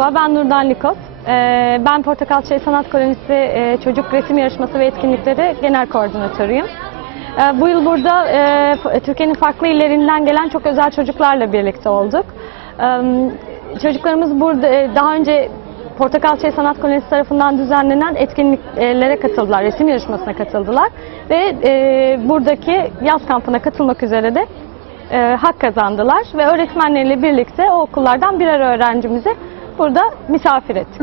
Merhaba, ben Nurdan Likos. Ben Portakal Çayı Sanat Kolonisi Çocuk Resim Yarışması ve Etkinlikleri Genel Koordinatörüyüm. Bu yıl burada Türkiye'nin farklı illerinden gelen çok özel çocuklarla birlikte olduk. Çocuklarımız burada daha önce Portakal Çayı Sanat Kolonisi tarafından düzenlenen etkinliklere katıldılar, resim yarışmasına katıldılar ve buradaki yaz kampına katılmak üzere de hak kazandılar ve öğretmenleriyle birlikte o okullardan birer öğrencimizi burada misafir ettik.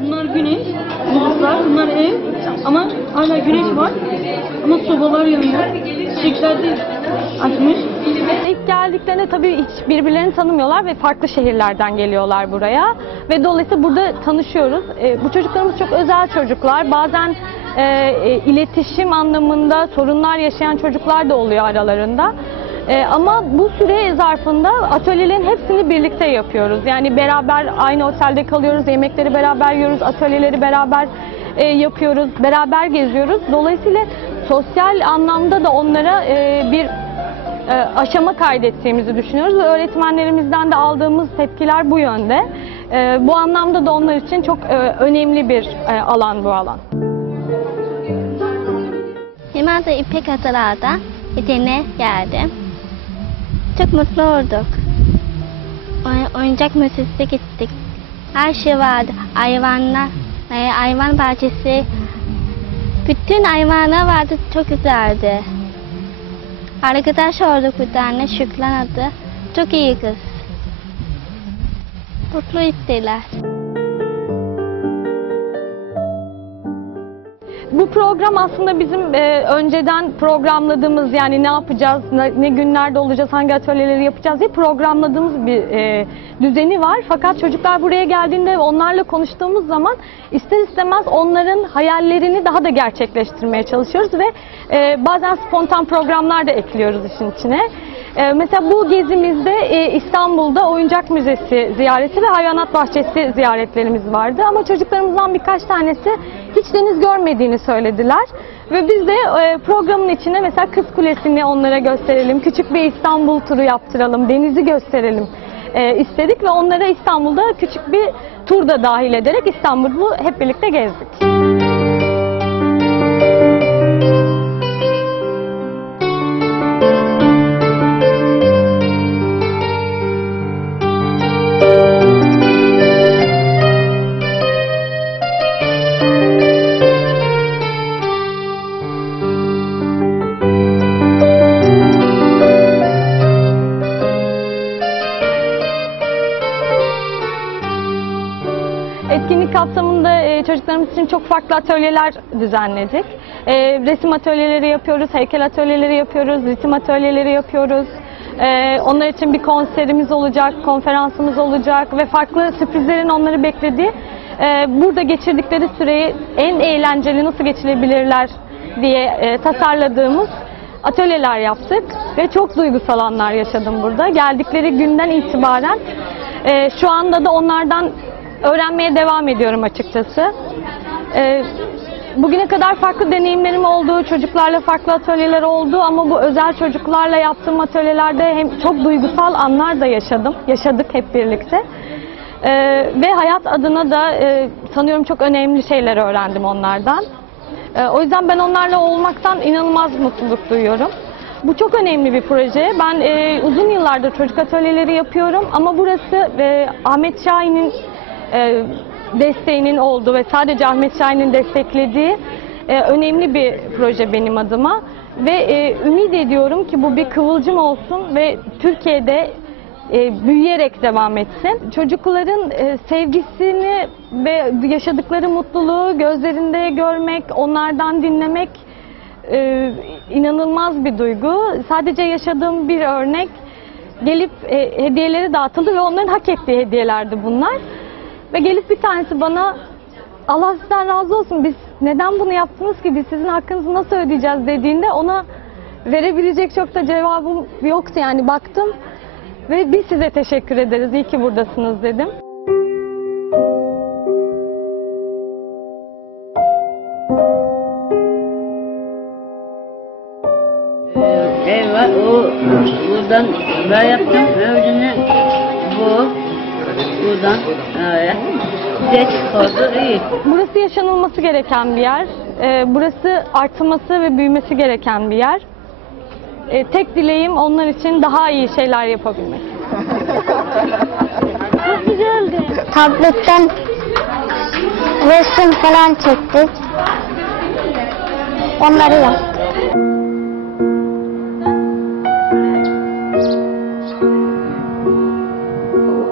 Bunlar güneş, bulutlar, bunlar ev ama hala güneş var ama sobalar yanıyor, çiçekler de açmış. İlk geldiklerinde tabii hiç birbirlerini tanımıyorlar ve farklı şehirlerden geliyorlar buraya ve dolayısıyla burada tanışıyoruz. Bu çocuklarımız çok özel çocuklar, bazen iletişim anlamında sorunlar yaşayan çocuklar da oluyor aralarında. Ama bu süre zarfında atölyelerin hepsini birlikte yapıyoruz. Yani beraber aynı otelde kalıyoruz, yemekleri beraber yiyoruz, atölyeleri beraber yapıyoruz, beraber geziyoruz. Dolayısıyla sosyal anlamda da onlara bir aşama kaydettiğimizi düşünüyoruz ve öğretmenlerimizden de aldığımız tepkiler bu yönde. Bu anlamda da onlar için çok önemli bir alan bu alan. Liman'da İpek Adalar'da Edirne'ye geldim. Çok mutlu olduk. Oyuncak müzesine gittik. Her şey vardı. Hayvanlar, hayvan bahçesi. Bütün hayvanlar vardı. Çok güzeldi. Arkadaş olduk bir tane, Şükran adı. Çok iyi kız. Mutlu ettiler. Bu program aslında bizim önceden programladığımız, yani ne yapacağız, ne günlerde olacağız, hangi atölyeleri yapacağız diye programladığımız bir düzeni var. Fakat çocuklar buraya geldiğinde onlarla konuştuğumuz zaman ister istemez onların hayallerini daha da gerçekleştirmeye çalışıyoruz ve bazen spontan programlar da ekliyoruz işin içine. Mesela bu gezimizde İstanbul'da Oyuncak Müzesi ziyareti ve Hayvanat Bahçesi ziyaretlerimiz vardı. Ama çocuklarımızdan birkaç tanesi hiç deniz görmediğini söylediler. Ve biz de programın içine mesela Kız Kulesi'ni onlara gösterelim, küçük bir İstanbul turu yaptıralım, denizi gösterelim istedik. Ve onlara İstanbul'da küçük bir tur da dahil ederek İstanbul'u hep birlikte gezdik. Etkinlik kapsamında çocuklarımız için çok farklı atölyeler düzenledik. Resim atölyeleri yapıyoruz, heykel atölyeleri yapıyoruz, ritim atölyeleri yapıyoruz. Onlar için bir konserimiz olacak, konferansımız olacak ve farklı sürprizlerin onları beklediği, burada geçirdikleri süreyi en eğlenceli nasıl geçirebilirler diye tasarladığımız atölyeler yaptık ve çok duygusal anlar yaşadım burada. Geldikleri günden itibaren şu anda da onlardan öğrenmeye devam ediyorum açıkçası. Bugüne kadar farklı deneyimlerim oldu, çocuklarla farklı atölyeler oldu ama bu özel çocuklarla yaptığım atölyelerde hem çok duygusal anlar da yaşadık hep birlikte. Ve hayat adına da sanıyorum çok önemli şeyler öğrendim onlardan. O yüzden ben onlarla olmaktan inanılmaz mutluluk duyuyorum. Bu çok önemli bir proje. Ben uzun yıllardır çocuk atölyeleri yapıyorum ama burası Ahmet Şahin'in desteğinin olduğu ve sadece Ahmet Şahin'in desteklediği önemli bir proje benim adıma. Ve ümit ediyorum ki bu bir kıvılcım olsun ve Türkiye'de büyüyerek devam etsin. Çocukların sevgisini ve yaşadıkları mutluluğu gözlerinde görmek, onlardan dinlemek inanılmaz bir duygu. Sadece yaşadığım bir örnek, gelip hediyeleri dağıtıldı ve onların hak ettiği hediyelerdi bunlar. Ve gelip bir tanesi bana, Allah sizden razı olsun, biz neden bunu yaptınız ki, biz sizin hakkınızı nasıl ödeyeceğiz dediğinde ona verebilecek çok da cevabım yoktu yani baktım ve biz size teşekkür ederiz. İyi ki buradasınız dedim. Ev var, o buradan ben yaptım, ödünü bu, buradan geç oldu, iyi. Burası yaşanılması gereken bir yer. Burası artması ve büyümesi gereken bir yer. Tek dileğim onlar için daha iyi şeyler yapabilmek. Çok güzeldi. Tabletten resim falan çektik. Onları yaptık.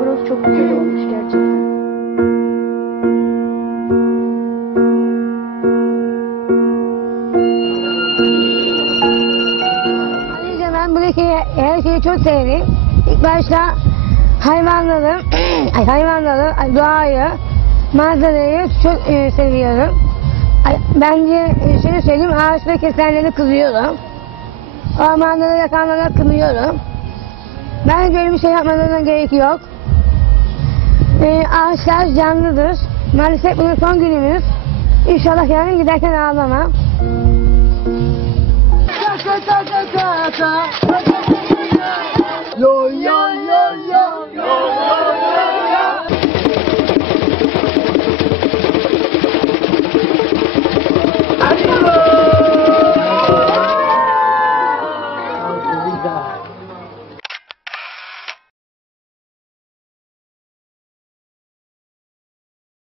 Burası çok güzel olmuş gerçekten. Ayrıca ben buradaki her şeyi çok sevdim. İlk başta hayvanları, doğayı, manzarayı çok seviyorum. Bence şunu söyleyeyim, ağaçları kesenleri kızıyorum. Ormanları yakanlara kınıyorum. Bence öyle bir şey yapmalarına gerek yok. Ağaçlar canlıdır. Maalesef bunun son günümüz. İnşallah yarın giderken ağlamam. Yo yo yo yo yo yo yo